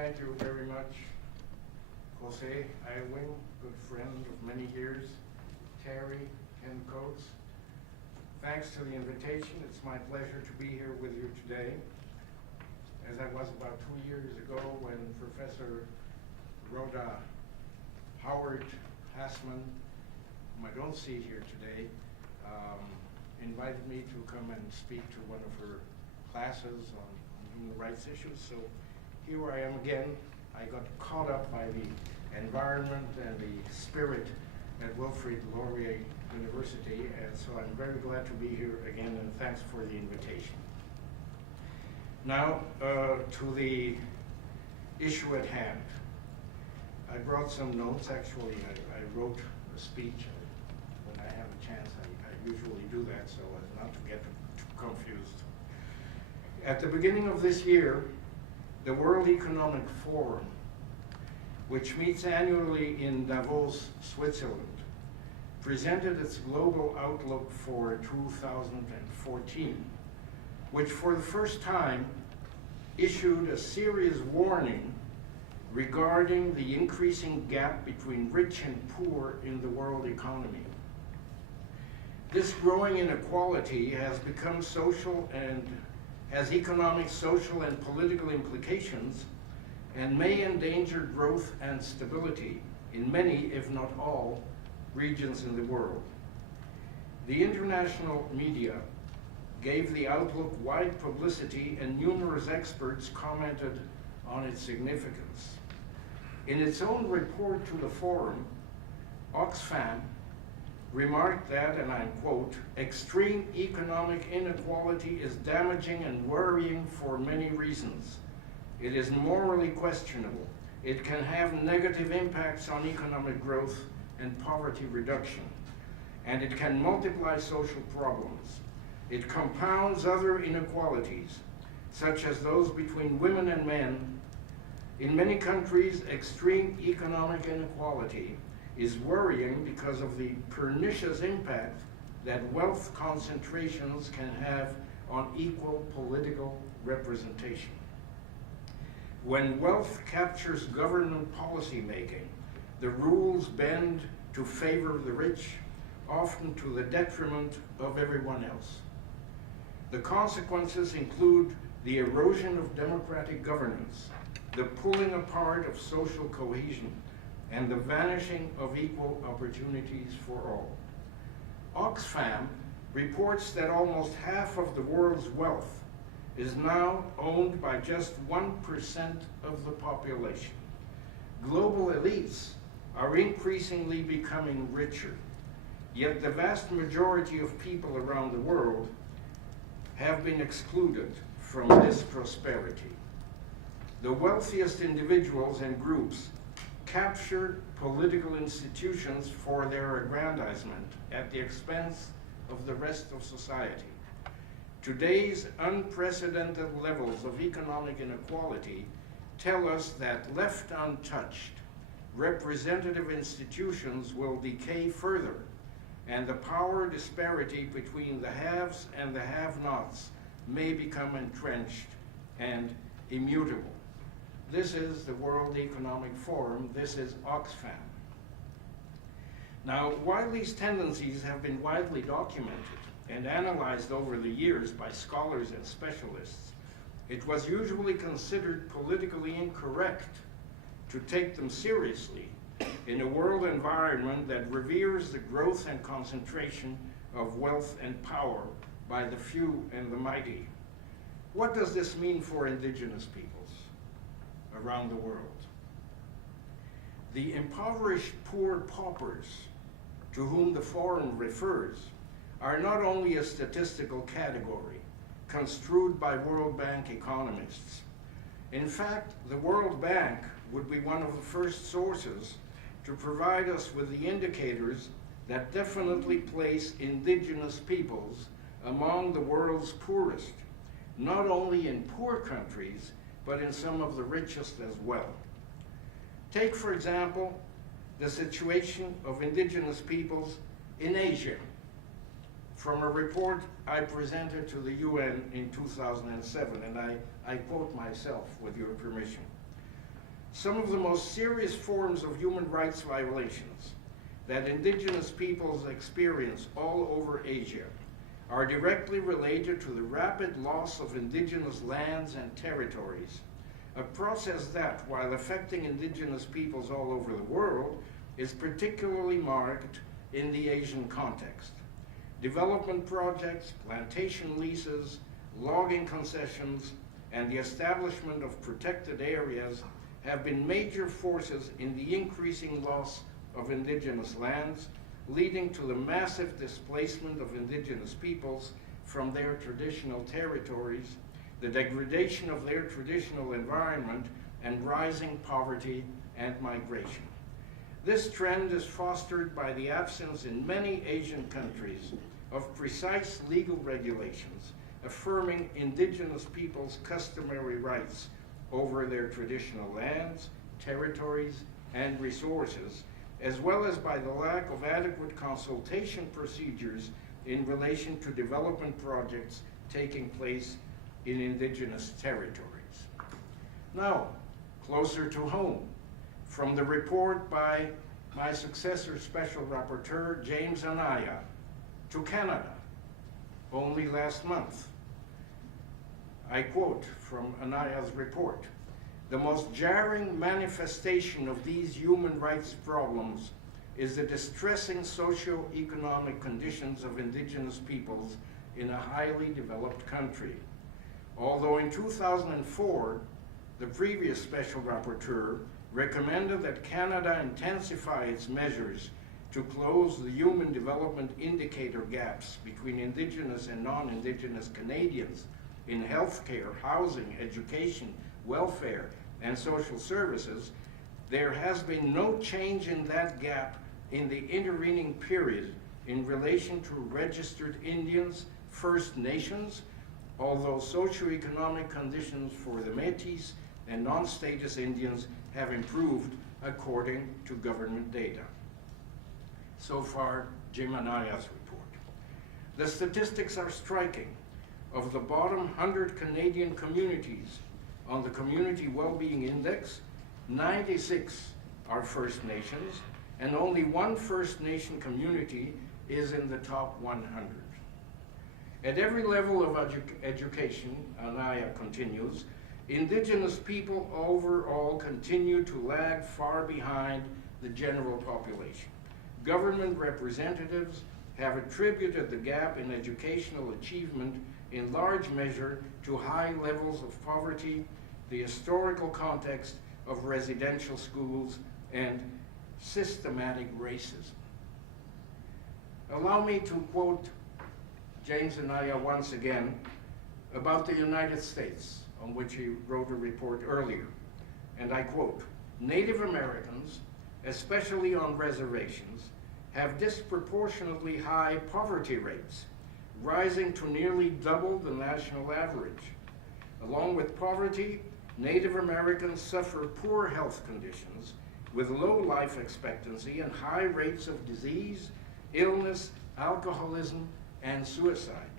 thank you very much, Jose Iwing, good friend of many years, Terry and Coates. Thanks to the invitation, it's my pleasure to be here with you today. As I was about 2 years ago when Professor Rhoda Howard Hassman, whom I don't see here today, invited me to come and speak to one of her classes on human rights issues. So here I am again. I got caught up by the environment and the spirit at Wilfrid Laurier University, and so I'm very glad to be here again, and thanks for the invitation. Now, to the issue at hand. I brought some notes. Actually, I wrote a speech. When I have a chance, I usually do that so as not to get too confused. At the beginning of this year, the World Economic Forum, which meets annually in Davos, Switzerland, presented its global outlook for 2014, which for the first time issued a serious warning regarding the increasing gap between rich and poor in the world economy. This growing inequality has become social and has economic, social, and political implications and may endanger growth and stability in many, if not all, regions in the world. The international media gave the outlook wide publicity, and numerous experts commented on its significance. In its own report to the forum, Oxfam remarked that, and I quote, "Extreme economic inequality is damaging and worrying for many reasons. It is morally questionable. It can have negative impacts on economic growth and poverty reduction, and it can multiply social problems. It compounds other inequalities, such as those between women and men. In many countries, extreme economic inequality is worrying because of the pernicious impact that wealth concentrations can have on equal political representation. When wealth captures government policy making, the rules bend to favor the rich, often to the detriment of everyone else. The consequences include the erosion of democratic governance, the pulling apart of social cohesion, and the vanishing of equal opportunities for all. Oxfam reports that almost half of the world's wealth is now owned by just 1% of the population. Global elites are increasingly becoming richer, yet the vast majority of people around the world have been excluded from this prosperity. The wealthiest individuals and groups capture political institutions for their aggrandizement at the expense of the rest of society. Today's unprecedented levels of economic inequality tell us that, left untouched, representative institutions will decay further, and the power disparity between the haves and the have-nots may become entrenched and immutable. This is the World Economic Forum. This is Oxfam. Now, while these tendencies have been widely documented and analyzed over the years by scholars and specialists, it was usually considered politically incorrect to take them seriously in a world environment that reveres the growth and concentration of wealth and power by the few and the mighty. What does this mean for indigenous peoples around the world? The impoverished poor paupers to whom the forum refers are not only a statistical category construed by World Bank economists. In fact, the World Bank would be one of the first sources to provide us with the indicators that definitely place indigenous peoples among the world's poorest, not only in poor countries, but in some of the richest as well. Take, for example, the situation of indigenous peoples in Asia, from a report I presented to the UN in 2007, and I quote myself with your permission. Some of the most serious forms of human rights violations that indigenous peoples experience all over Asia are directly related to the rapid loss of indigenous lands and territories, a process that, while affecting indigenous peoples all over the world, is particularly marked in the Asian context. Development projects, plantation leases, logging concessions, and the establishment of protected areas have been major forces in the increasing loss of indigenous lands, leading to the massive displacement of indigenous peoples from their traditional territories, the degradation of their traditional environment, and rising poverty and migration. This trend is fostered by the absence in many Asian countries of precise legal regulations affirming indigenous peoples' customary rights over their traditional lands, territories, and resources, as well as by the lack of adequate consultation procedures in relation to development projects taking place in indigenous territories. Now, closer to home, from the report by my successor Special Rapporteur, James Anaya, to Canada, only last month. I quote from Anaya's report, "The most jarring manifestation of these human rights problems is the distressing socio-economic conditions of indigenous peoples in a highly developed country. Although in 2004, the previous Special Rapporteur recommended that Canada intensify its measures to close the human development indicator gaps between Indigenous and non-Indigenous Canadians in healthcare, housing, education, welfare, and social services, there has been no change in that gap in the intervening period in relation to registered Indians, First Nations, although socioeconomic conditions for the Métis and non-status Indians have improved according to government data." So far, Jim Anaya's report. The statistics are striking. Of the bottom 100 Canadian communities on the Community Wellbeing Index, 96 are First Nations, and only one First Nation community is in the top 100. At every level of education, Anaya continues, Indigenous people overall continue to lag far behind the general population. Government representatives have attributed the gap in educational achievement in large measure to high levels of poverty, the historical context of residential schools, and systematic racism. Allow me to quote James Anaya once again about the United States, on which he wrote a report earlier. And I quote, "Native Americans, especially on reservations, have disproportionately high poverty rates, rising to nearly double the national average. Along with poverty, Native Americans suffer poor health conditions with low life expectancy and high rates of disease, illness, alcoholism, and suicide.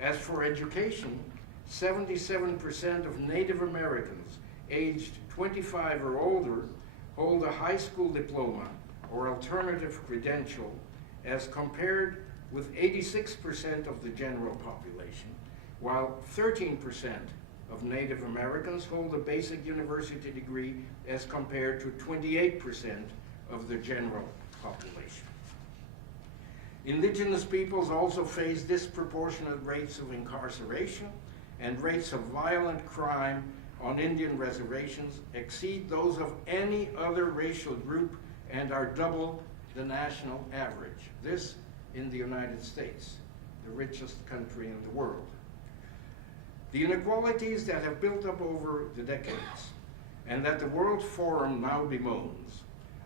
As for education, 77% of Native Americans aged 25 or older hold a high school diploma or alternative credential, as compared with 86% of the general population, while 13% of Native Americans hold a basic university degree as compared to 28% of the general population. Indigenous peoples also face disproportionate rates of incarceration, and rates of violent crime on Indian reservations exceed those of any other racial group and are double the national average. This in the United States, the richest country in the world. The inequalities that have built up over the decades and that the World Forum now bemoans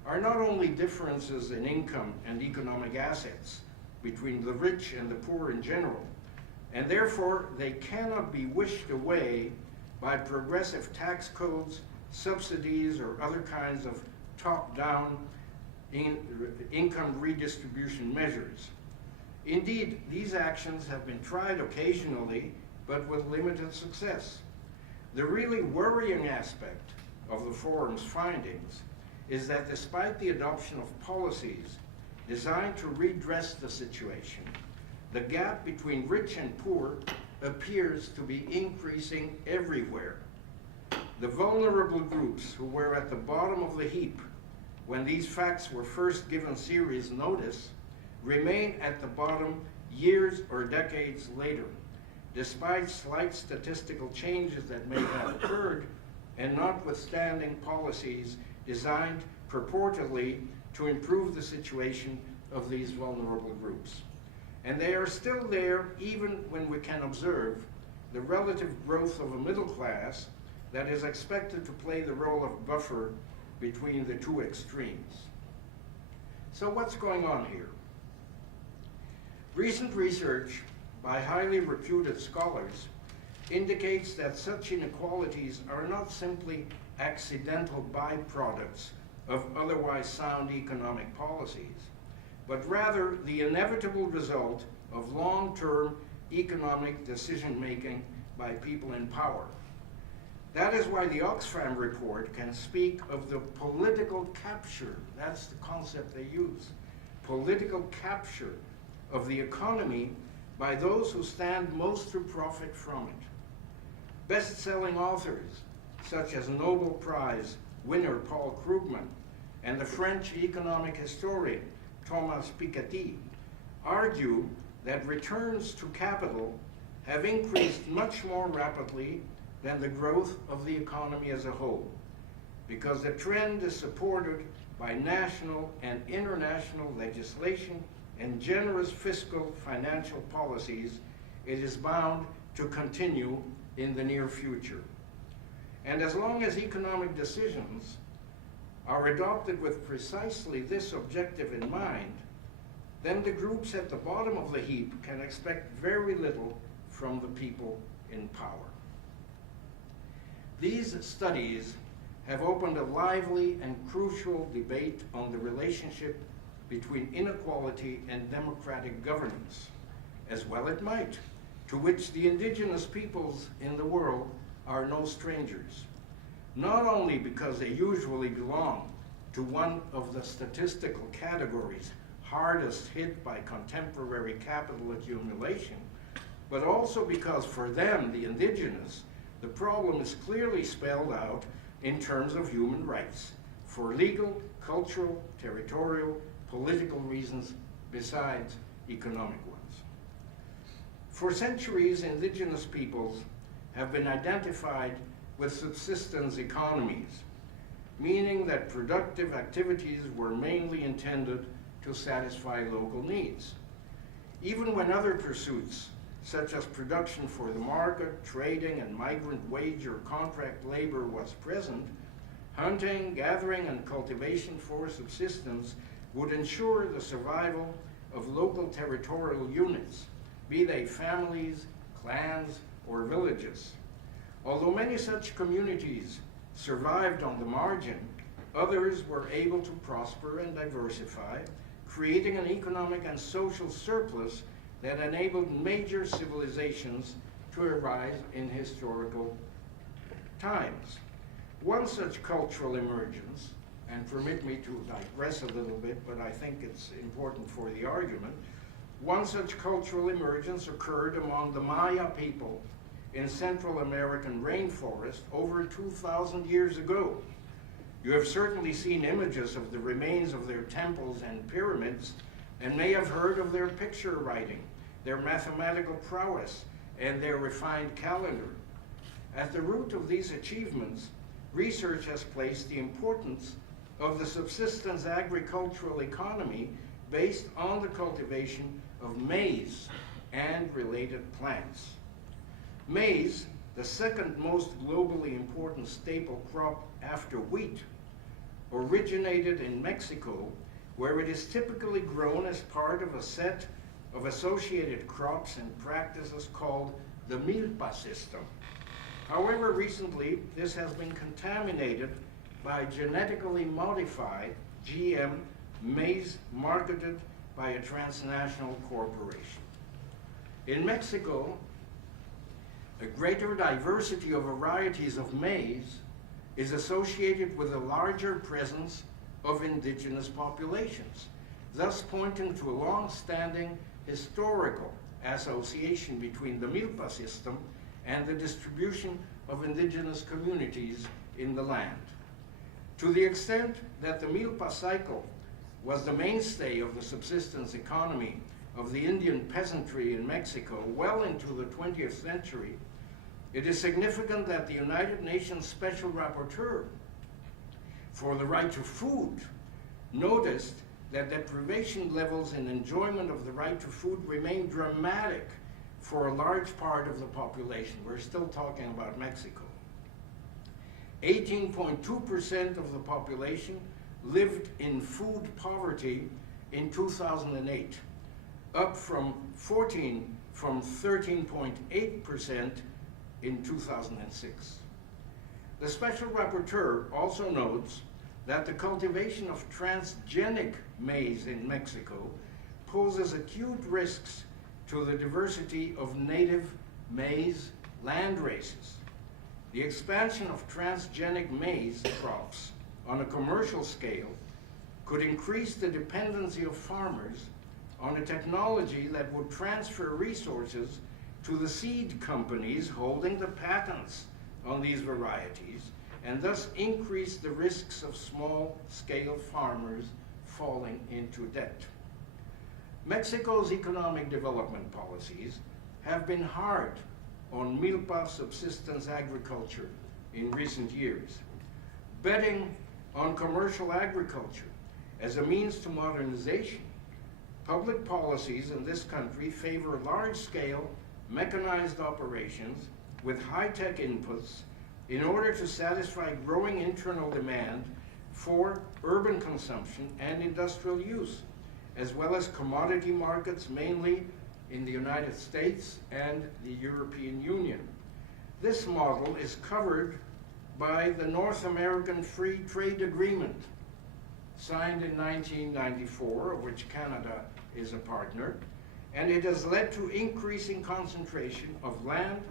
are not only differences in income and economic assets between the rich and the poor in general, and therefore they cannot be wished away by progressive tax codes, subsidies, or other kinds of top-down income redistribution measures. Indeed, these actions have been tried occasionally, but with limited success. The really worrying aspect of the forum's findings is that despite the adoption of policies designed to redress the situation, the gap between rich and poor appears to be increasing everywhere. The vulnerable groups who were at the bottom of the heap when these facts were first given serious notice remain at the bottom years or decades later, despite slight statistical changes that may have occurred and notwithstanding policies designed purportedly to improve the situation of these vulnerable groups. And they are still there even when we can observe the relative growth of a middle class that is expected to play the role of buffer between the two extremes. So what's going on here? Recent research by highly reputed scholars indicates that such inequalities are not simply accidental byproducts of otherwise sound economic policies, but rather the inevitable result of long-term economic decision-making by people in power. That is why the Oxfam report can speak of the political capture, that's the concept they use, political capture of the economy by those who stand most to profit from it. Best-selling authors, such as Nobel Prize winner Paul Krugman and the French economic historian Thomas Piketty, argue that returns to capital have increased much more rapidly than the growth of the economy as a whole, because the trend is supported by national and international legislation and generous fiscal financial policies. It is bound to continue in the near future. And as long as economic decisions are adopted with precisely this objective in mind, then the groups at the bottom of the heap can expect very little from the people in power. These studies have opened a lively and crucial debate on the relationship between inequality and democratic governance, as well it might, to which the indigenous peoples in the world are no strangers, not only because they usually belong to one of the statistical categories hardest hit by contemporary capital accumulation, but also because for them, the indigenous, the problem is clearly spelled out in terms of human rights for legal, cultural, territorial, political reasons besides economic ones. For centuries, indigenous peoples have been identified with subsistence economies, meaning that productive activities were mainly intended to satisfy local needs. Even when other pursuits, such as production for the market, trading, and migrant wage or contract labor was present, hunting, gathering, and cultivation for subsistence would ensure the survival of local territorial units, be they families, clans, or villages. Although many such communities survived on the margin, others were able to prosper and diversify, creating an economic and social surplus that enabled major civilizations to arise in historical times. One such cultural emergence, and permit me to digress a little bit, but I think it's important for the argument, one such cultural emergence occurred among the Maya people in Central American rainforest over 2,000 years ago. You have certainly seen images of the remains of their temples and pyramids and may have heard of their picture writing, their mathematical prowess, and their refined calendar. At the root of these achievements, research has placed the importance of the subsistence agricultural economy based on the cultivation of maize and related plants. Maize, the second most globally important staple crop after wheat, originated in Mexico, where it is typically grown as part of a set of associated crops and practices called the milpa system. However, recently, this has been contaminated by genetically modified GM maize marketed by a transnational corporation. In Mexico, a greater diversity of varieties of maize is associated with a larger presence of indigenous populations, thus pointing to a long-standing historical association between the milpa system and the distribution of indigenous communities in the land. To the extent that the milpa cycle was the mainstay of the subsistence economy of the Indian peasantry in Mexico well into the 20th century, it is significant that the United Nations Special Rapporteur for the right to food noticed that deprivation levels and enjoyment of the right to food remain dramatic for a large part of the population. We're still talking about Mexico. 18.2% of the population lived in food poverty in 2008, up from 13.8% in 2006. The Special Rapporteur also notes that the cultivation of transgenic maize in Mexico poses acute risks to the diversity of native maize land races. The expansion of transgenic maize crops on a commercial scale could increase the dependency of farmers on a technology that would transfer resources to the seed companies holding the patents on these varieties, and thus increase the risks of small-scale farmers falling into debt. Mexico's economic development policies have been hard on milpa subsistence agriculture in recent years. Betting on commercial agriculture as a means to modernization, public policies in this country favor large-scale mechanized operations with high-tech inputs in order to satisfy growing internal demand for urban consumption and industrial use, as well as commodity markets mainly in the United States and the European Union. This model is covered by the North American Free Trade Agreement, signed in 1994, of which Canada is a partner, and it has led to increasing concentration of land,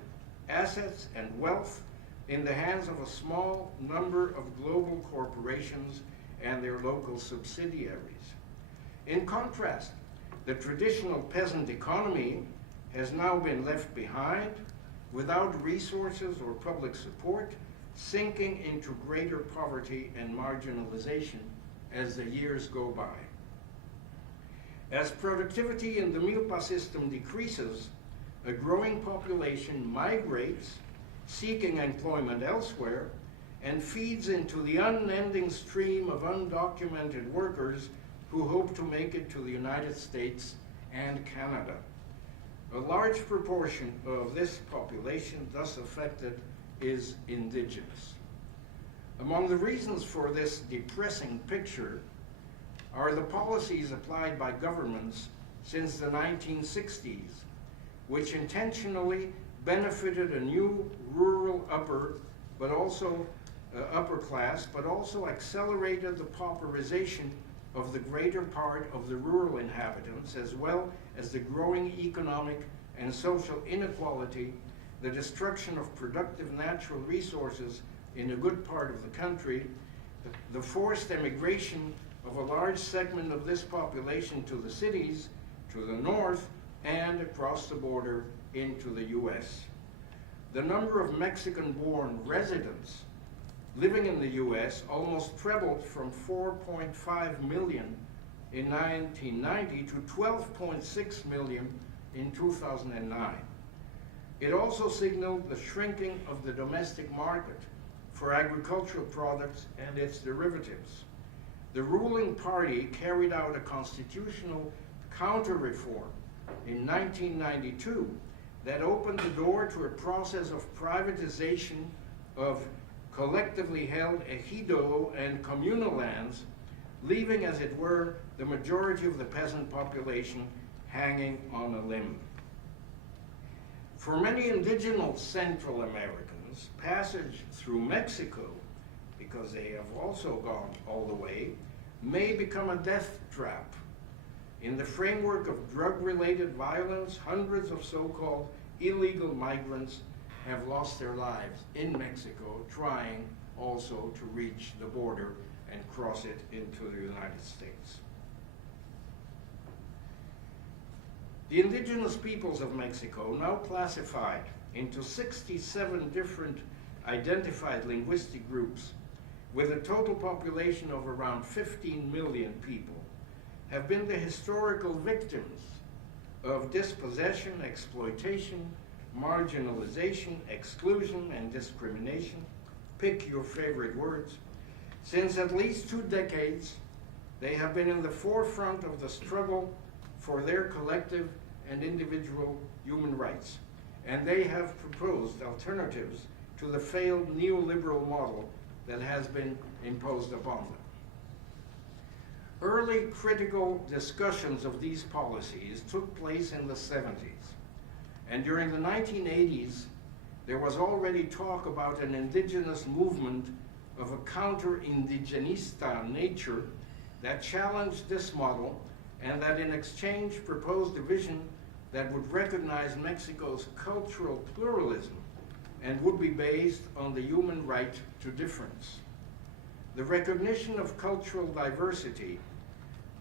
assets, and wealth in the hands of a small number of global corporations and their local subsidiaries. In contrast, the traditional peasant economy has now been left behind without resources or public support, sinking into greater poverty and marginalization as the years go by. As productivity in the milpa system decreases, a growing population migrates, seeking employment elsewhere, and feeds into the unending stream of undocumented workers who hope to make it to the United States and Canada. A large proportion of this population thus affected is indigenous. Among the reasons for this depressing picture are the policies applied by governments since the 1960s, which intentionally benefited a new rural upper class, but also accelerated the pauperization of the greater part of the rural inhabitants, as well as the growing economic and social inequality, the destruction of productive natural resources in a good part of the country, the forced emigration of a large segment of this population to the cities, to the north, and across the border into the US. The number of Mexican-born residents living in the US almost trebled from 4.5 million in 1990 to 12.6 million in 2009. It also signaled the shrinking of the domestic market for agricultural products and its derivatives. The ruling party carried out a constitutional counter-reform in 1992 that opened the door to a process of privatization of collectively held ejido and communal lands, leaving, as it were, the majority of the peasant population hanging on a limb. For many indigenous Central Americans, passage through Mexico, because they have also gone all the way, may become a death trap. In the framework of drug-related violence, hundreds of so-called illegal migrants have lost their lives in Mexico trying also to reach the border and cross it into the United States. The indigenous peoples of Mexico, now classified into 67 different identified linguistic groups with a total population of around 15 million people, have been the historical victims of dispossession, exploitation, marginalization, exclusion, and discrimination, pick your favorite words. Since at least 2 decades, they have been in the forefront of the struggle for their collective and individual human rights, and they have proposed alternatives to the failed neoliberal model that has been imposed upon them. Early critical discussions of these policies took place in the 70s, and during the 1980s, there was already talk about an indigenous movement of a counter-indigenista nature that challenged this model and that in exchange proposed a vision that would recognize Mexico's cultural pluralism and would be based on the human right to difference. The recognition of cultural diversity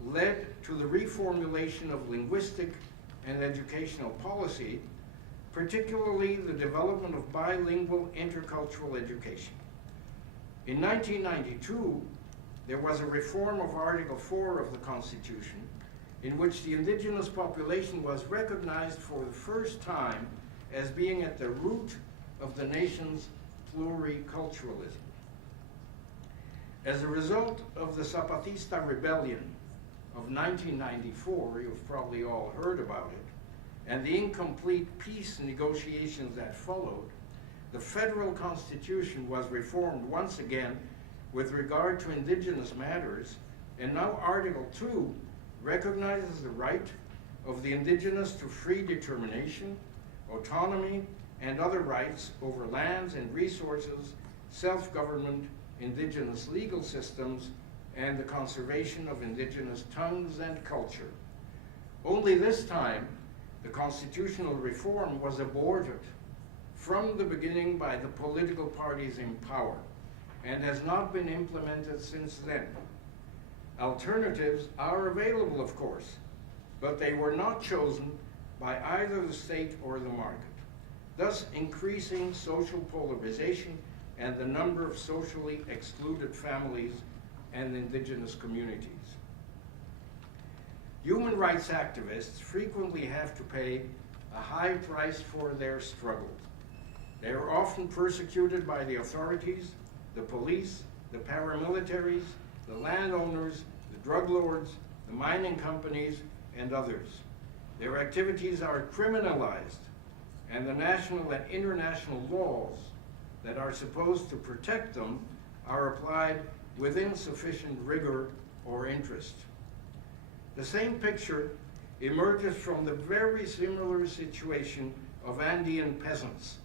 led to the reformulation of linguistic and educational policy, particularly the development of bilingual intercultural education. In 1992, there was a reform of Article 4 of the Constitution in which the indigenous population was recognized for the first time as being at the root of the nation's pluriculturalism. As a result of the Zapatista rebellion of 1994, you've probably all heard about it, and the incomplete peace negotiations that followed, the federal constitution was reformed once again with regard to indigenous matters, and now Article 2 recognizes the right of the indigenous to free determination, autonomy, and other rights over lands and resources, self-government, indigenous legal systems, and the conservation of indigenous tongues and culture. Only this time, the constitutional reform was aborted from the beginning by the political parties in power and has not been implemented since then. Alternatives are available, of course, but they were not chosen by either the state or the market, thus increasing social polarization and the number of socially excluded families and indigenous communities. Human rights activists frequently have to pay a high price for their struggle. They are often persecuted by the authorities, the police, the paramilitaries, the landowners, the drug lords, the mining companies, and others. Their activities are criminalized, and the national and international laws that are supposed to protect them are applied with insufficient rigor or interest. The same picture emerges from the very similar situation of Andean peasants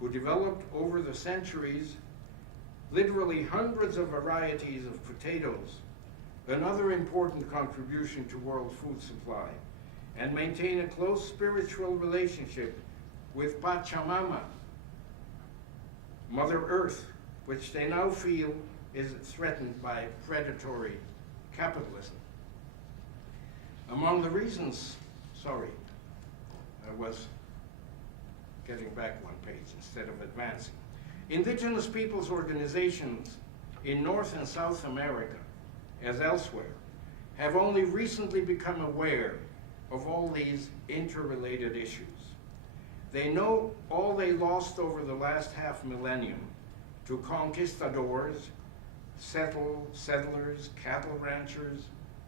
who developed over the centuries literally hundreds of varieties of potatoes, another important contribution to world food supply, and maintain a close spiritual relationship with Pachamama, Mother Earth, which they now feel is threatened by predatory capitalism. Among the reasons, I was getting back one page instead of advancing. Indigenous peoples' organizations in North and South America, as elsewhere, have only recently become aware of all these interrelated issues. They know all they lost over the last half millennium to conquistadors, settlers, cattle ranchers,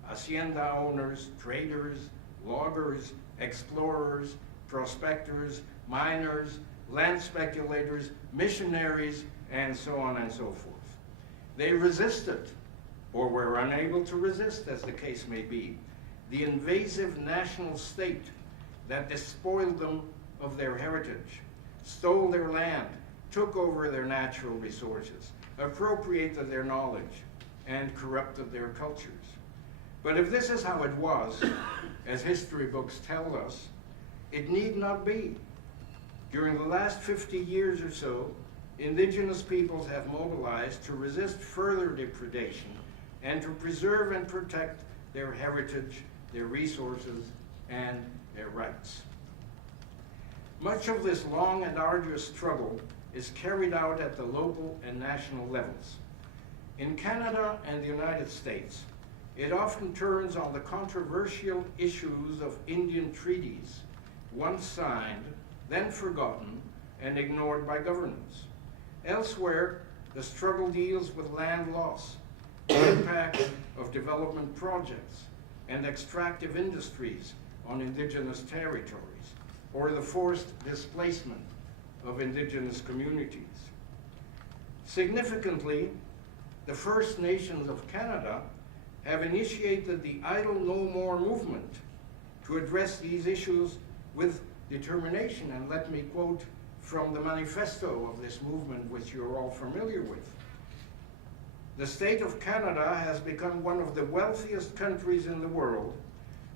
hacienda owners, traders, loggers, explorers, prospectors, miners, land speculators, missionaries, and so on and so forth. They resisted, or were unable to resist, as the case may be, the invasive national state that despoiled them of their heritage, stole their land, took over their natural resources, appropriated their knowledge, and corrupted their cultures. But if this is how it was, as history books tell us, it need not be. During the last 50 years or so, Indigenous peoples have mobilized to resist further depredation and to preserve and protect their heritage, their resources, and their rights. Much of this long and arduous struggle is carried out at the local and national levels. In Canada and the United States, it often turns on the controversial issues of Indian treaties, once signed, then forgotten, and ignored by governments. Elsewhere, the struggle deals with land loss, the impact of development projects, and extractive industries on indigenous territories, or the forced displacement of indigenous communities. Significantly, the First Nations of Canada have initiated the Idle No More movement to address these issues with determination, and let me quote from the manifesto of this movement, which you're all familiar with. The state of Canada has become one of the wealthiest countries in the world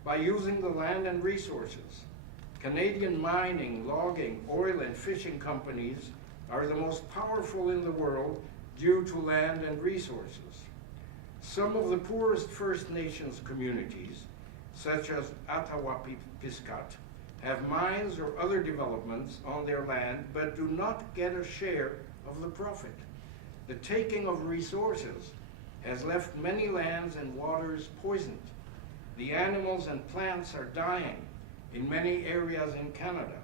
by using the land and resources. Canadian mining, logging, oil, and fishing companies are the most powerful in the world due to land and resources. Some of the poorest First Nations communities, such as Attawapiskat, have mines or other developments on their land but do not get a share of the profit. The taking of resources has left many lands and waters poisoned. The animals and plants are dying in many areas in Canada.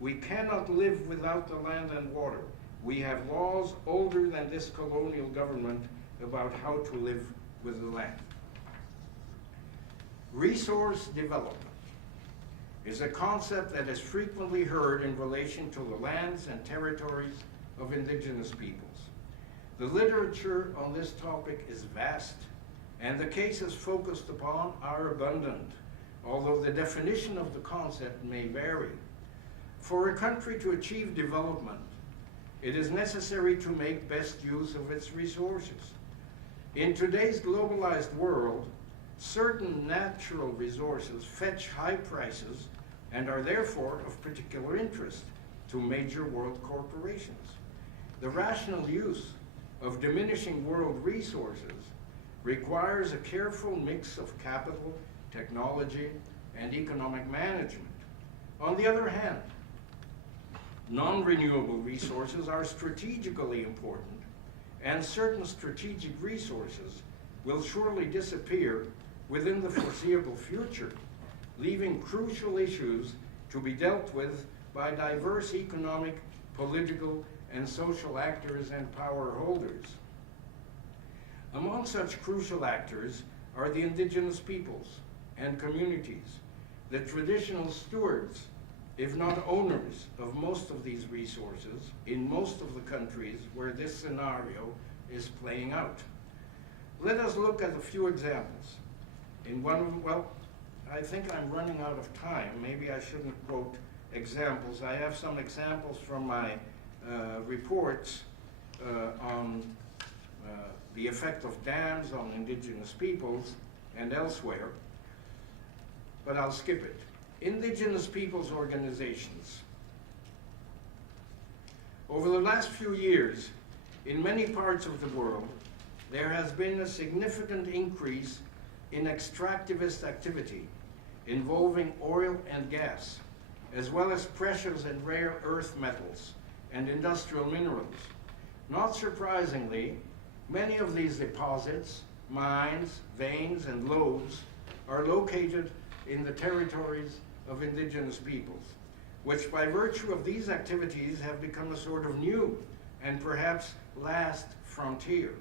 We cannot live without the land and water. We have laws older than this colonial government about how to live with the land. Resource development is a concept that is frequently heard in relation to the lands and territories of Indigenous peoples. The literature on this topic is vast, and the cases focused upon are abundant, although the definition of the concept may vary. For a country to achieve development, it is necessary to make best use of its resources. In today's globalized world, certain natural resources fetch high prices and are therefore of particular interest to major world corporations. The rational use of diminishing world resources requires a careful mix of capital, technology, and economic management. On the other hand, non-renewable resources are strategically important, and certain strategic resources will surely disappear within the foreseeable future, leaving crucial issues to be dealt with by diverse economic, political, and social actors and power holders. Among such crucial actors are the Indigenous peoples and communities, the traditional stewards, if not owners, of most of these resources in most of the countries where this scenario is playing out. Let us look at a few examples. I think I'm running out of time. Maybe I shouldn't quote examples. I have some examples from my reports on the effect of dams on Indigenous peoples and elsewhere, but I'll skip it. Indigenous peoples organizations. Over the last few years, in many parts of the world, there has been a significant increase in extractivist activity involving oil and gas, as well as precious and rare earth metals and industrial minerals. Not surprisingly, many of these deposits, mines, veins, and lodes are located in the territories of Indigenous peoples, which by virtue of these activities have become a sort of new and perhaps last frontier.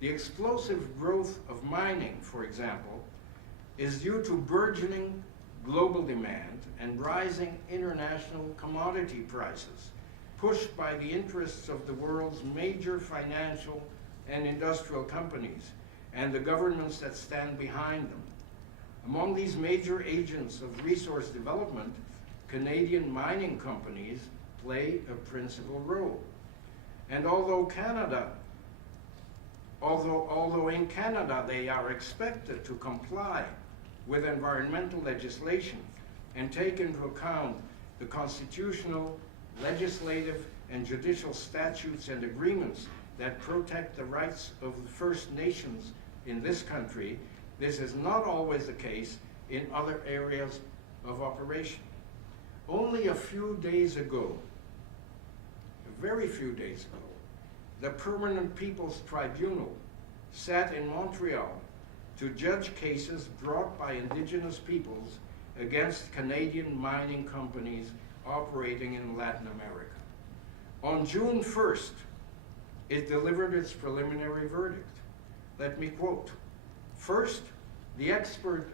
The explosive growth of mining, for example, is due to burgeoning global demand and rising international commodity prices, pushed by the interests of the world's major financial and industrial companies and the governments that stand behind them. Among these major agents of resource development, Canadian mining companies play a principal role. And although in Canada they are expected to comply with environmental legislation and take into account the constitutional, legislative, and judicial statutes and agreements that protect the rights of the First Nations in this country, this is not always the case in other areas of operation. Only a few days ago, a very few days ago, the Permanent People's Tribunal sat in Montreal to judge cases brought by Indigenous peoples against Canadian mining companies operating in Latin America. On June 1st, it delivered its preliminary verdict. Let me quote. First, the expert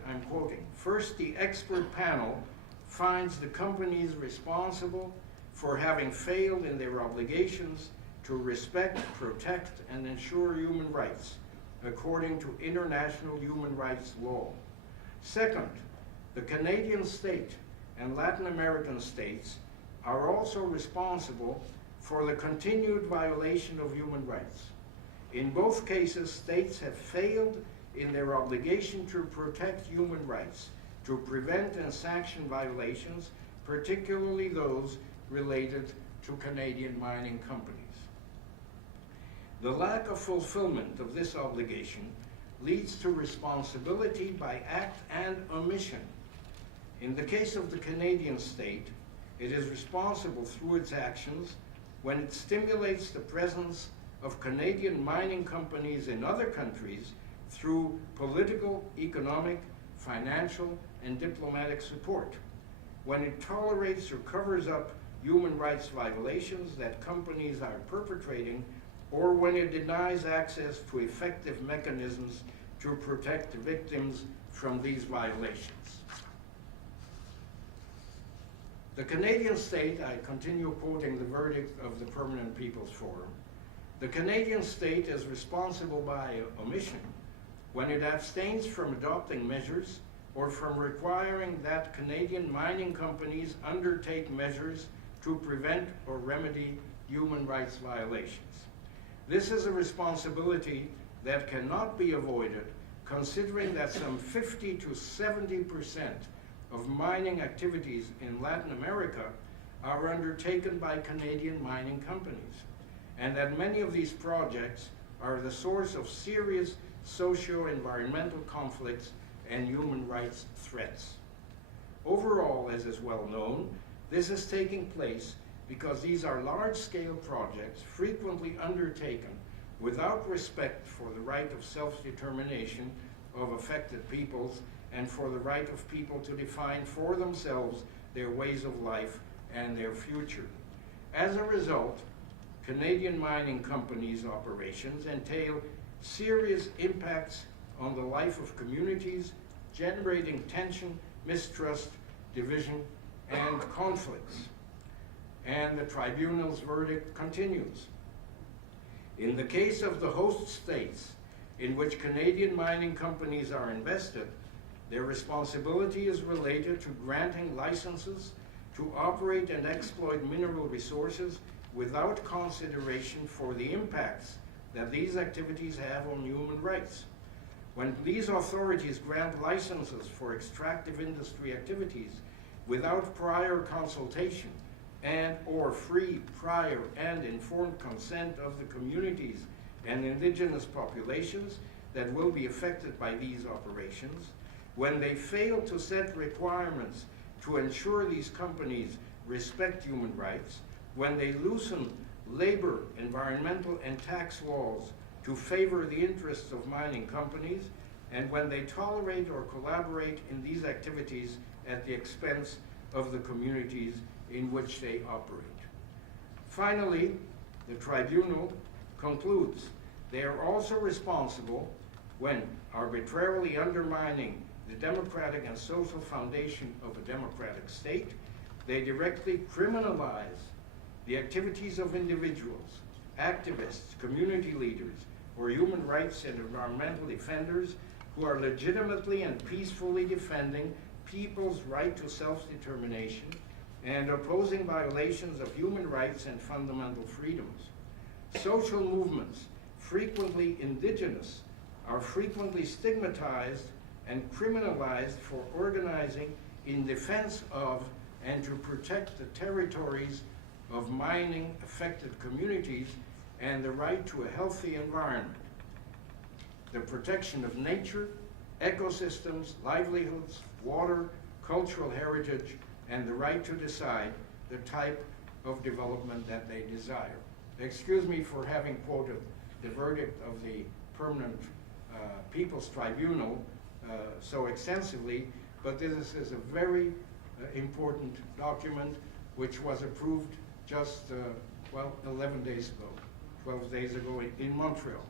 panel finds the companies responsible for having failed in their obligations to respect, protect, and ensure human rights according to international human rights law. Second, the Canadian state and Latin American states are also responsible for the continued violation of human rights. In both cases, states have failed in their obligation to protect human rights, to prevent and sanction violations, particularly those related to Canadian mining companies. The lack of fulfillment of this obligation leads to responsibility by act and omission. In the case of the Canadian state, it is responsible through its actions when it stimulates the presence of Canadian mining companies in other countries through political, economic, financial, and diplomatic support, when it tolerates or covers up human rights violations that companies are perpetrating, or when it denies access to effective mechanisms to protect the victims from these violations. The Canadian state, I continue quoting the verdict of the Permanent People's Forum, the Canadian state is responsible by omission when it abstains from adopting measures or from requiring that Canadian mining companies undertake measures to prevent or remedy human rights violations. This is a responsibility that cannot be avoided, considering that some 50 to 70% of mining activities in Latin America are undertaken by Canadian mining companies, and that many of these projects are the source of serious socio-environmental conflicts and human rights threats. Overall, as is well known, this is taking place because these are large-scale projects frequently undertaken without respect for the right of self-determination of affected peoples and for the right of people to define for themselves their ways of life and their future. As a result, Canadian mining companies' operations entail serious impacts on the life of communities, generating tension, mistrust, division, and conflicts. And the tribunal's verdict continues. In the case of the host states in which Canadian mining companies are invested, their responsibility is related to granting licenses to operate and exploit mineral resources without consideration for the impacts that these activities have on human rights. When these authorities grant licenses for extractive industry activities without prior consultation and or free, prior, and informed consent of the communities and indigenous populations that will be affected by these operations, when they fail to set requirements to ensure these companies respect human rights, when they loosen labor, environmental, and tax laws to favor the interests of mining companies, and when they tolerate or collaborate in these activities at the expense of the communities in which they operate. Finally, the tribunal concludes they are also responsible when arbitrarily undermining the democratic and social foundation of a democratic state, they directly criminalize the activities of individuals, activists, community leaders, or human rights and environmental defenders who are legitimately and peacefully defending people's right to self-determination and opposing violations of human rights and fundamental freedoms. Social movements, frequently indigenous, are frequently stigmatized and criminalized for organizing in defense of and to protect the territories of mining-affected communities and the right to a healthy environment, the protection of nature, ecosystems, livelihoods, water, cultural heritage, and the right to decide the type of development that they desire. Excuse me for having quoted the verdict of the Permanent People's Tribunal so extensively, but this is a very important document which was approved just, 11 days ago, 12 days ago in Montreal.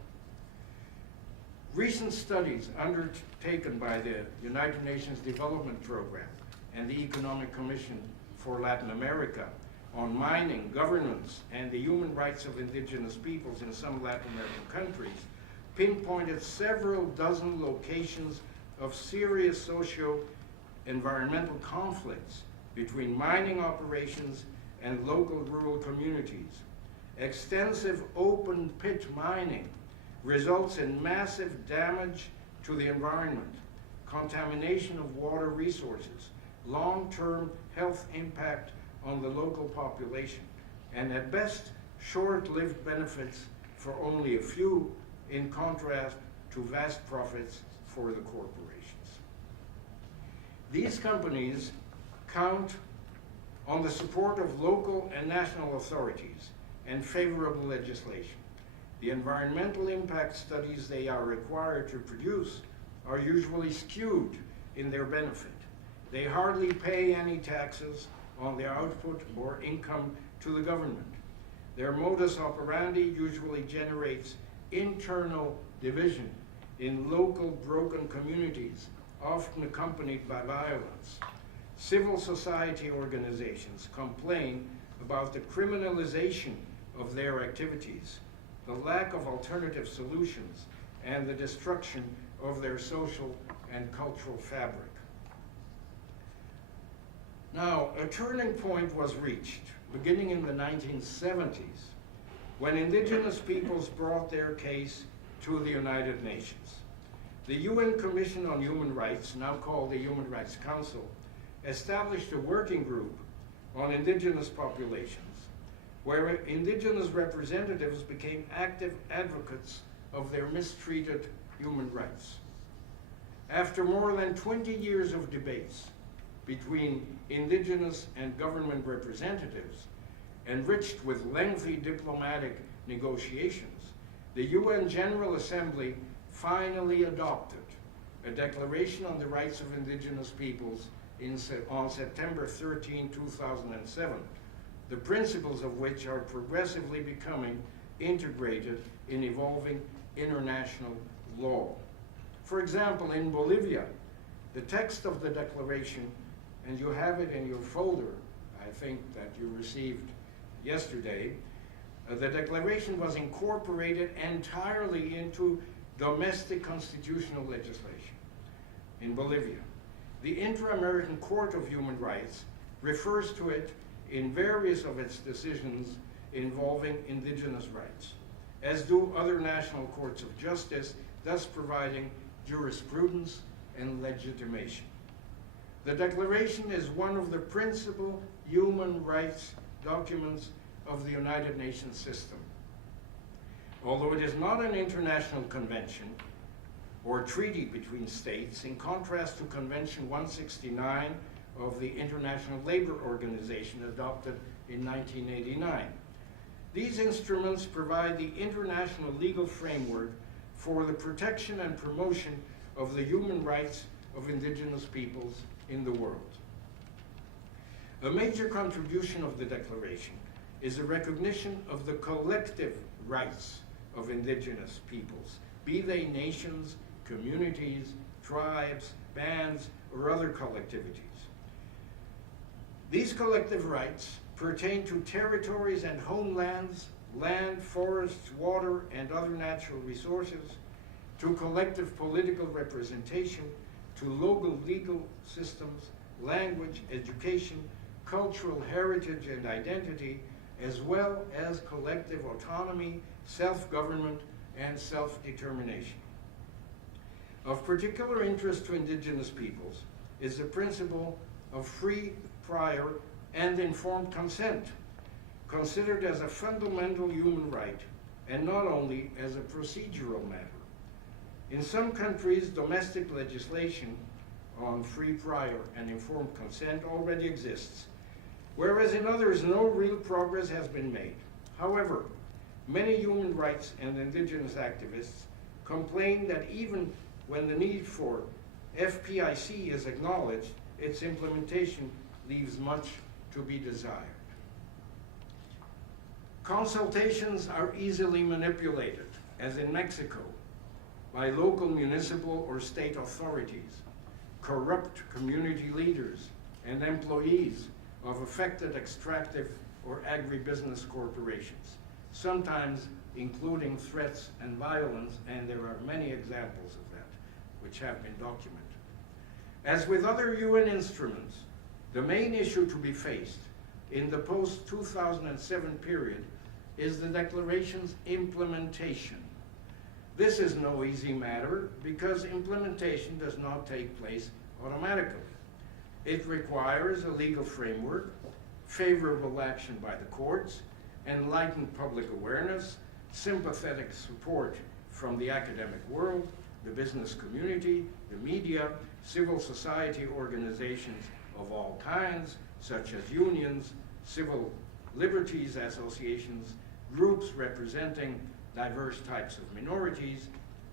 Recent studies undertaken by the United Nations Development Program and the Economic Commission for Latin America on mining, governance, and the human rights of indigenous peoples in some Latin American countries pinpointed several dozen locations of serious socio-environmental conflicts between mining operations and local rural communities. Extensive open pit mining results in massive damage to the environment, contamination of water resources, long-term health impact on the local population, and at best, short-lived benefits for only a few, in contrast to vast profits for the corporations. These companies count on the support of local and national authorities and favorable legislation. The environmental impact studies they are required to produce are usually skewed in their benefit. They hardly pay any taxes on their output or income to the government. Their modus operandi usually generates internal division in local broken communities, often accompanied by violence. Civil society organizations complain about the criminalization of their activities, the lack of alternative solutions, and the destruction of their social and cultural fabric. Now, a turning point was reached, beginning in the 1970s, when indigenous peoples brought their case to the United Nations. The UN Commission on Human Rights, now called the Human Rights Council, established a working group on indigenous populations, where indigenous representatives became active advocates of their mistreated human rights. After more than 20 years of debates between indigenous and government representatives, enriched with lengthy diplomatic negotiations, the UN General Assembly finally adopted a Declaration on the Rights of Indigenous Peoples on September 13, 2007, the principles of which are progressively becoming integrated in evolving international law. For example, in Bolivia, the text of the declaration, and you have it in your folder, I think that you received yesterday, the declaration was incorporated entirely into domestic constitutional legislation in Bolivia. The Inter-American Court of Human Rights refers to it in various of its decisions involving indigenous rights, as do other national courts of justice, thus providing jurisprudence and legitimation. The Declaration is one of the principal human rights documents of the United Nations system. Although it is not an international convention or treaty between states, in contrast to Convention 169 of the International Labor Organization adopted in 1989. These instruments provide the international legal framework for the protection and promotion of the human rights of indigenous peoples in the world. A major contribution of the Declaration is a recognition of the collective rights of indigenous peoples, be they nations, communities, tribes, bands, or other collectivities. These collective rights pertain to territories and homelands, land, forests, water, and other natural resources, to collective political representation, to local legal systems, language, education, cultural heritage and identity, as well as collective autonomy, self-government, and self-determination. Of particular interest to indigenous peoples is the principle of free, prior, and informed consent considered as a fundamental human right and not only as a procedural matter. In some countries, domestic legislation on free, prior, and informed consent already exists, whereas in others no real progress has been made. However, many human rights and indigenous activists complain that even when the need for FPIC is acknowledged, its implementation leaves much to be desired. Consultations are easily manipulated, as in Mexico, by local municipal or state authorities, corrupt community leaders, and employees of affected extractive or agribusiness corporations, sometimes including threats and violence, and there are many examples of that which have been documented. As with other UN instruments, the main issue to be faced in the post-2007 period is the Declaration's implementation. This is no easy matter because implementation does not take place automatically. It requires a legal framework, favorable action by the courts, enlightened public awareness, sympathetic support from the academic world, the business community, the media, civil society organizations of all kinds, such as unions, civil liberties associations, groups representing diverse types of minorities,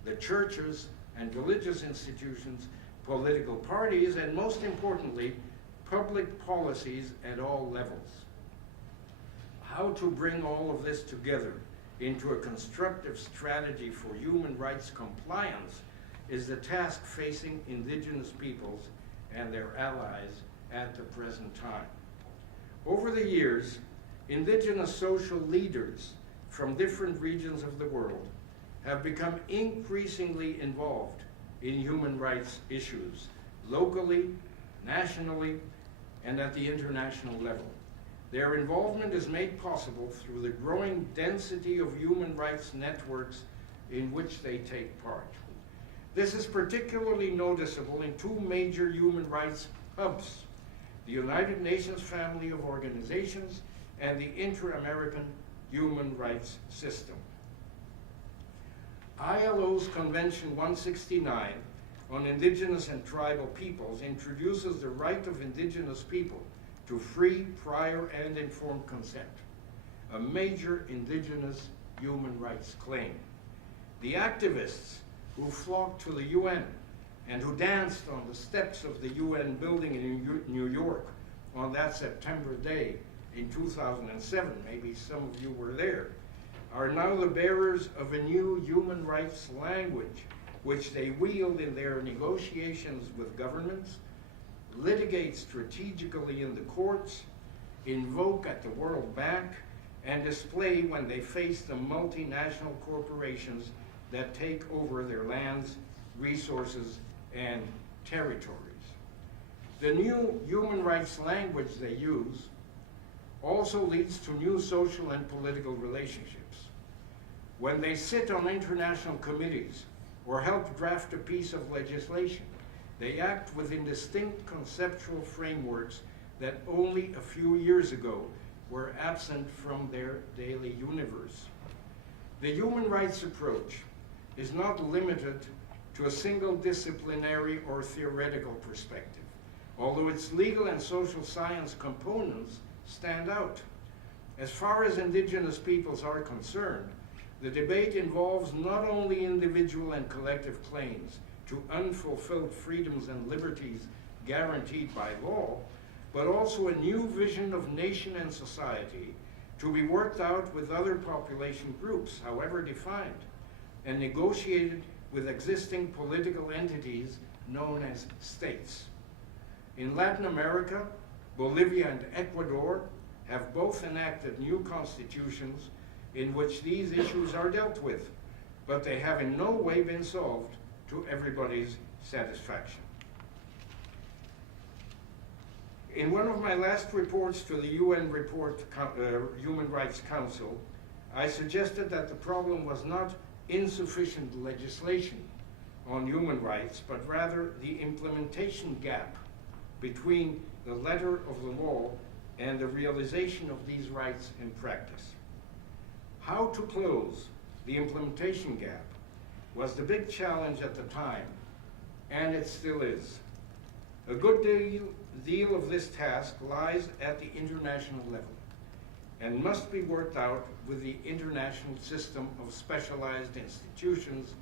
the churches and religious institutions, political parties, and most importantly, public policies at all levels. How to bring all of this together into a constructive strategy for human rights compliance is the task facing indigenous peoples and their allies at the present time. Over the years, indigenous social leaders from different regions of the world have become increasingly involved in human rights issues, locally, nationally, and at the international level. Their involvement is made possible through the growing density of human rights networks in which they take part. This is particularly noticeable in two major human rights hubs, the United Nations family of organizations and the Inter-American Human Rights System. ILO's Convention 169 on Indigenous and Tribal Peoples introduces the right of indigenous people to free, prior, and informed consent, a major indigenous human rights claim. The activists who flocked to the UN and who danced on the steps of the UN building in New York on that September day in 2007, maybe some of you were there, are now the bearers of a new human rights language which they wield in their negotiations with governments, litigate strategically in the courts, invoke at the World Bank, and display when they face the multinational corporations that take over their lands, resources, and territories. The new human rights language they use also leads to new social and political relationships. When they sit on international committees or help draft a piece of legislation, they act within distinct conceptual frameworks that only a few years ago were absent from their daily universe. The human rights approach is not limited to a single disciplinary or theoretical perspective, although its legal and social science components stand out. As far as indigenous peoples are concerned, the debate involves not only individual and collective claims to unfulfilled freedoms and liberties guaranteed by law, but also a new vision of nation and society to be worked out with other population groups, however defined, and negotiated with existing political entities known as states. In Latin America, Bolivia and Ecuador have both enacted new constitutions in which these issues are dealt with, but they have in no way been solved to everybody's satisfaction. In one of my last reports to the UN Human Rights Council, I suggested that the problem was not insufficient legislation on human rights, but rather the implementation gap between the letter of the law and the realization of these rights in practice. How to close the implementation gap was the big challenge at the time, and it still is. A good deal of this task lies at the international level and must be worked out with the international system of specialized institutions,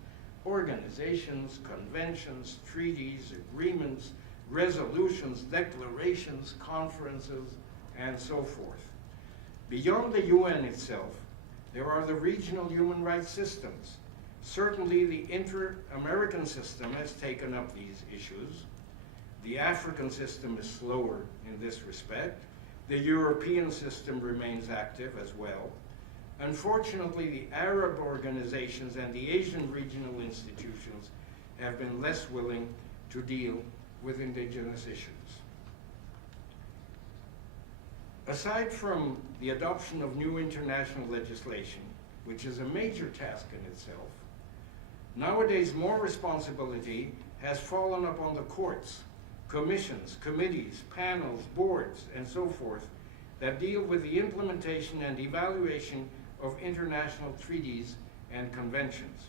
organizations, conventions, treaties, agreements, resolutions, declarations, conferences, and so forth. Beyond the UN itself, there are the regional human rights systems. Certainly the inter-American system has taken up these issues. The African system is slower in this respect. The European system remains active as well. Unfortunately, the Arab organizations and the Asian regional institutions have been less willing to deal with indigenous issues. Aside from the adoption of new international legislation, which is a major task in itself, nowadays more responsibility has fallen upon the courts, commissions, committees, panels, boards, and so forth that deal with the implementation and evaluation of international treaties and conventions.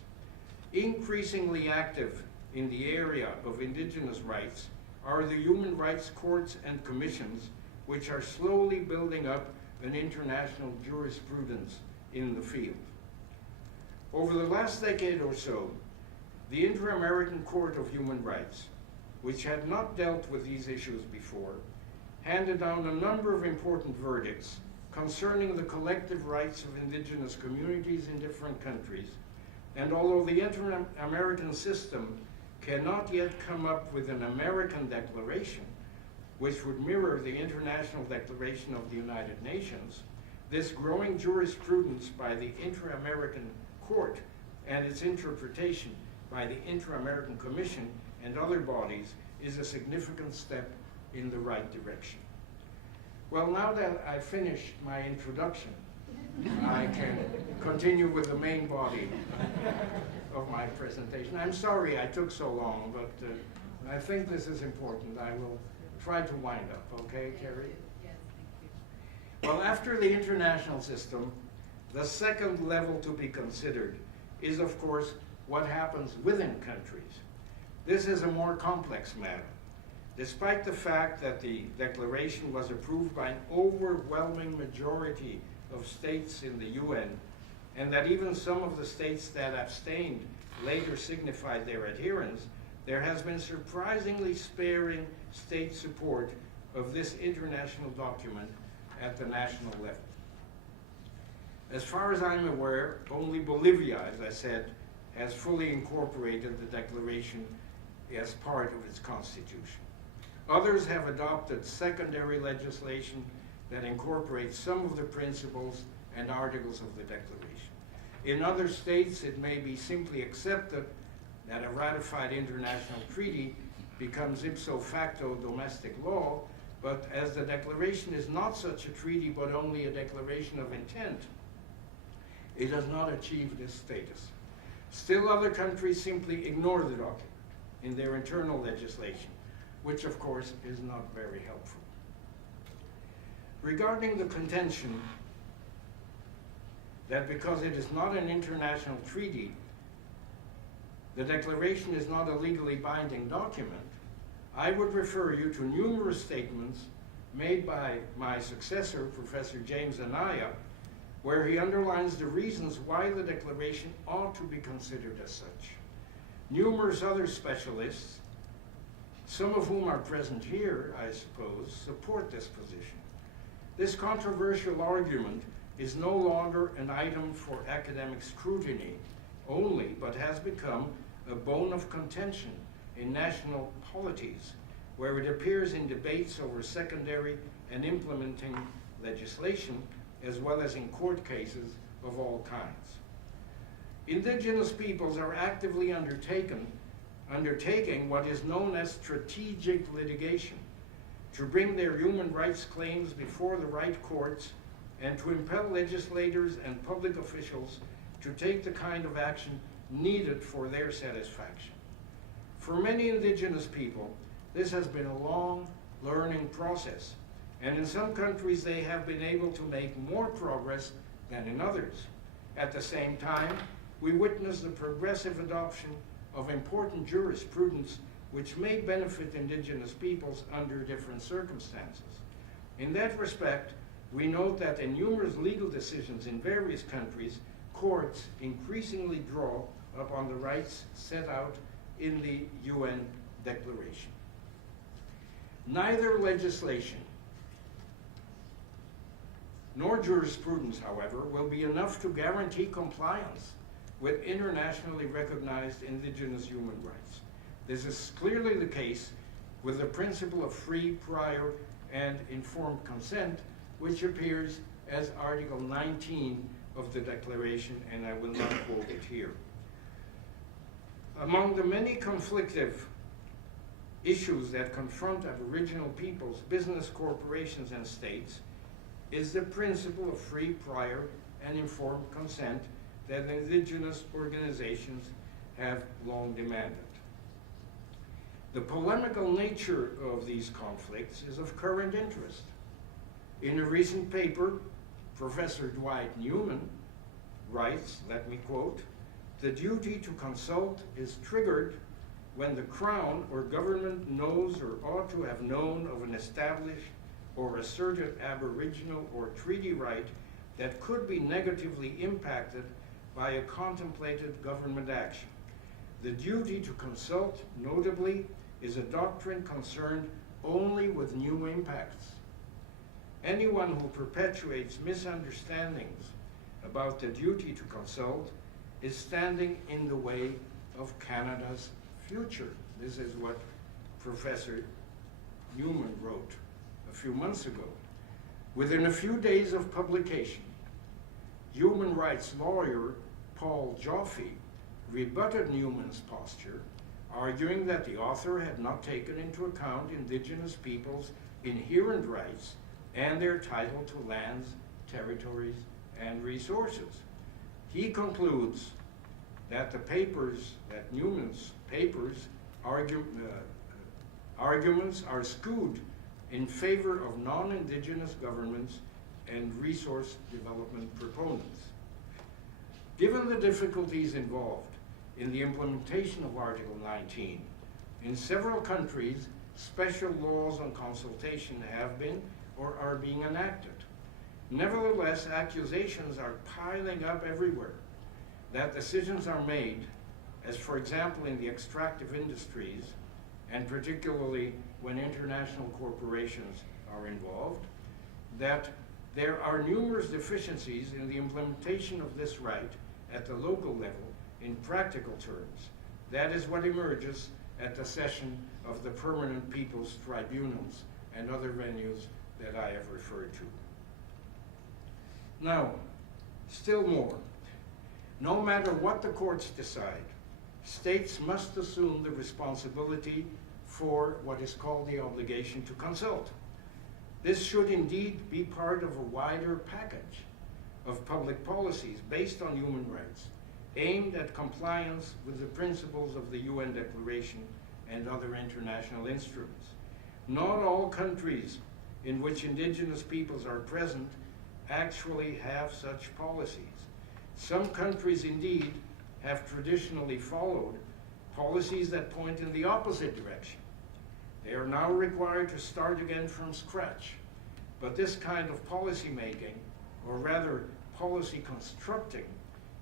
Increasingly active in the area of indigenous rights are the human rights courts and commissions, which are slowly building up an international jurisprudence in the field. Over the last decade or so, the Inter-American Court of Human Rights, which had not dealt with these issues before, handed down a number of important verdicts concerning the collective rights of indigenous communities in different countries. And although the Inter-American system cannot yet come up with an American declaration, which would mirror the International Declaration of the United Nations, this growing jurisprudence by the Inter-American Court and its interpretation by the Inter-American Commission and other bodies is a significant step in the right direction. Well, now that I've finished my introduction, I can continue with the main body of my presentation. I'm sorry I took so long, but I think this is important. I will try to wind up, okay, Carrie? Yes, thank you. Well, after the international system, the second level to be considered is, of course, what happens within countries. This is a more complex matter. Despite the fact that the declaration was approved by an overwhelming majority of states in the UN, and that even some of the states that abstained later signified their adherence, there has been surprisingly sparing state support of this international document at the national level. As far as I'm aware, only Bolivia, as I said, has fully incorporated the declaration as part of its constitution. Others have adopted secondary legislation that incorporates some of the principles and articles of the declaration. In other states, it may be simply accepted that a ratified international treaty becomes ipso facto domestic law, but as the declaration is not such a treaty but only a declaration of intent, it does not achieve this status. Still, other countries simply ignore the document in their internal legislation, which of course is not very helpful. Regarding the contention that because it is not an international treaty, the declaration is not a legally binding document, I would refer you to numerous statements made by my successor, Professor James Anaya, where he underlines the reasons why the declaration ought to be considered as such. Numerous other specialists, some of whom are present here, I suppose, support this position. This controversial argument is no longer an item for academic scrutiny only, but has become a bone of contention in national polities, where it appears in debates over secondary and implementing legislation, as well as in court cases of all kinds. Indigenous peoples are actively undertaking what is known as strategic litigation to bring their human rights claims before the right courts and to impel legislators and public officials to take the kind of action needed for their satisfaction. For many indigenous people, this has been a long learning process, and in some countries they have been able to make more progress than in others. At the same time, we witness the progressive adoption of important jurisprudence which may benefit indigenous peoples under different circumstances. In that respect, we note that in numerous legal decisions in various countries, courts increasingly draw upon the rights set out in the UN Declaration. Neither legislation nor jurisprudence, however, will be enough to guarantee compliance with internationally recognized indigenous human rights. This is clearly the case with the principle of free, prior, and informed consent, which appears as Article 19 of the Declaration, and I will not quote it here. Among the many conflictive issues that confront Aboriginal peoples, business corporations, and states is the principle of free, prior, and informed consent that indigenous organizations have long demanded. The polemical nature of these conflicts is of current interest. In a recent paper, Professor Dwight Newman writes, let me quote, "The duty to consult is triggered when the Crown or government knows or ought to have known of an established or asserted Aboriginal or treaty right that could be negatively impacted by a contemplated government action. The duty to consult, notably, is a doctrine concerned only with new impacts. Anyone who perpetuates misunderstandings about the duty to consult is standing in the way of Canada's future." This is what Professor Newman wrote a few months ago. Within a few days of publication, human rights lawyer Paul Joffe rebutted Newman's posture, arguing that the author had not taken into account indigenous peoples' inherent rights and their title to lands, territories, and resources. He concludes that Newman's papers arguments are skewed in favor of non-indigenous governments and resource development proponents. Given the difficulties involved in the implementation of Article 19, in several countries, special laws on consultation have been or are being enacted. Nevertheless, accusations are piling up everywhere that decisions are made, as for example in the extractive industries, and particularly when international corporations are involved, that there are numerous deficiencies in the implementation of this right at the local level in practical terms. That is what emerges at the session of the Permanent People's Tribunals and other venues that I have referred to. Now, still more. No matter what the courts decide, states must assume the responsibility for what is called the obligation to consult. This should indeed be part of a wider package of public policies based on human rights, aimed at compliance with the principles of the UN Declaration and other international instruments. Not all countries in which indigenous peoples are present actually have such policies. Some countries indeed have traditionally followed policies that point in the opposite direction. They are now required to start again from scratch. But this kind of policy making, or rather policy constructing,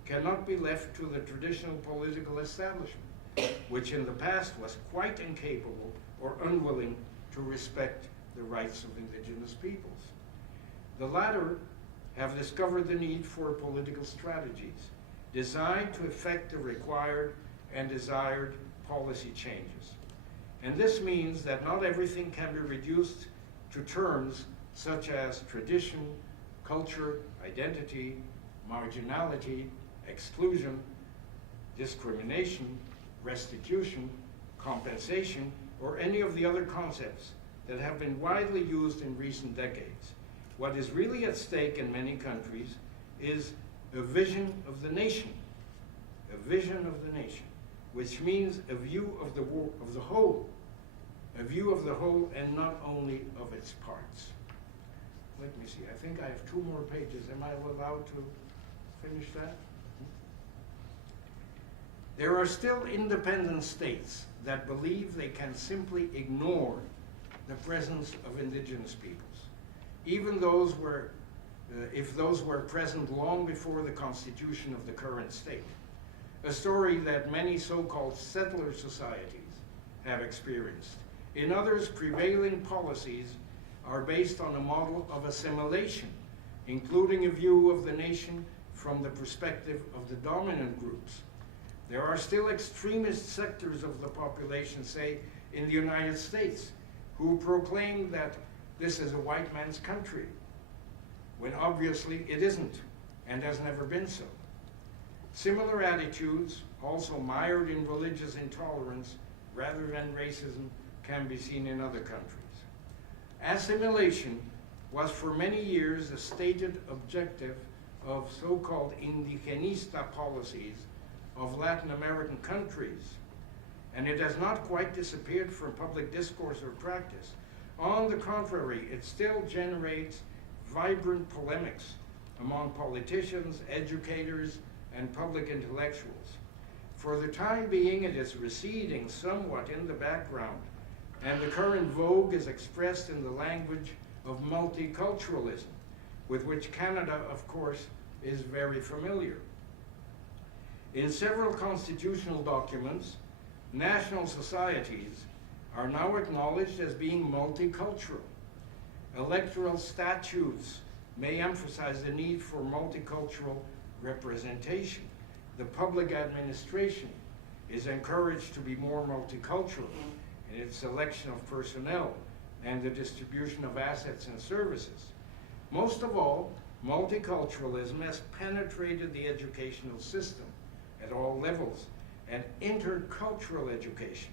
cannot be left to the traditional political establishment, which in the past was quite incapable or unwilling to respect the rights of indigenous peoples. The latter have discovered the need for political strategies designed to effect the required and desired policy changes. And this means that not everything can be reduced to terms such as tradition, culture, identity, marginality, exclusion, discrimination, restitution, compensation, or any of the other concepts that have been widely used in recent decades. What is really at stake in many countries is a vision of the nation, which means a view of the whole, and not only of its parts. let me see, I think I have 2 more pages. Am I allowed to finish that? There are still independent states that believe they can simply ignore the presence of indigenous peoples, even those were, if those were present long before the constitution of the current state. A story that many so-called settler societies have experienced. In others, prevailing policies are based on a model of assimilation, including a view of the nation from the perspective of the dominant groups. There are still extremist sectors of the population, say in the United States, who proclaim that this is a white man's country, when obviously it isn't and has never been so. Similar attitudes, also mired in religious intolerance rather than racism, can be seen in other countries. Assimilation was for many years a stated objective of so-called indigenista policies of Latin American countries, and it has not quite disappeared from public discourse or practice. On the contrary, it still generates vibrant polemics among politicians, educators, and public intellectuals. For the time being, it is receding somewhat in the background, and the current vogue is expressed in the language of multiculturalism, with which Canada, of course, is very familiar. In several constitutional documents, national societies are now acknowledged as being multicultural. Electoral statutes may emphasize the need for multicultural representation. The public administration is encouraged to be more multicultural in its selection of personnel and the distribution of assets and services. Most of all, multiculturalism has penetrated the educational system at all levels, and intercultural education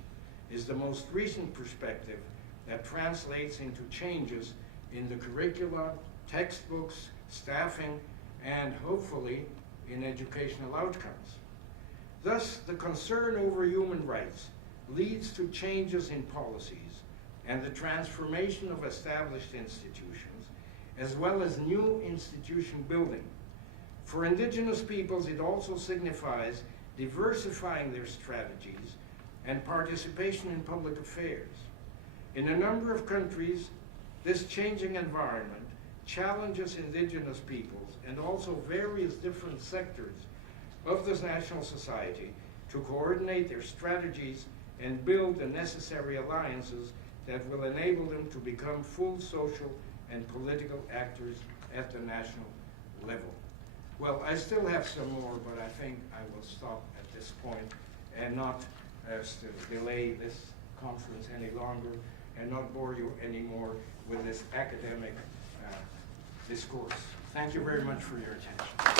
is the most recent perspective that translates into changes in the curricula, textbooks, staffing, and hopefully in educational outcomes. Thus, the concern over human rights leads to changes in policies and the transformation of established institutions, as well as new institution building. For indigenous peoples, it also signifies diversifying their strategies and participation in public affairs. In a number of countries, this changing environment challenges indigenous peoples and also various different sectors of this national society to coordinate their strategies and build the necessary alliances that will enable them to become full social and political actors at the national level. Well, I still have some more, but I think I will stop at this point and not delay this conference any longer and not bore you anymore with this academic discourse. Thank you very much for your attention.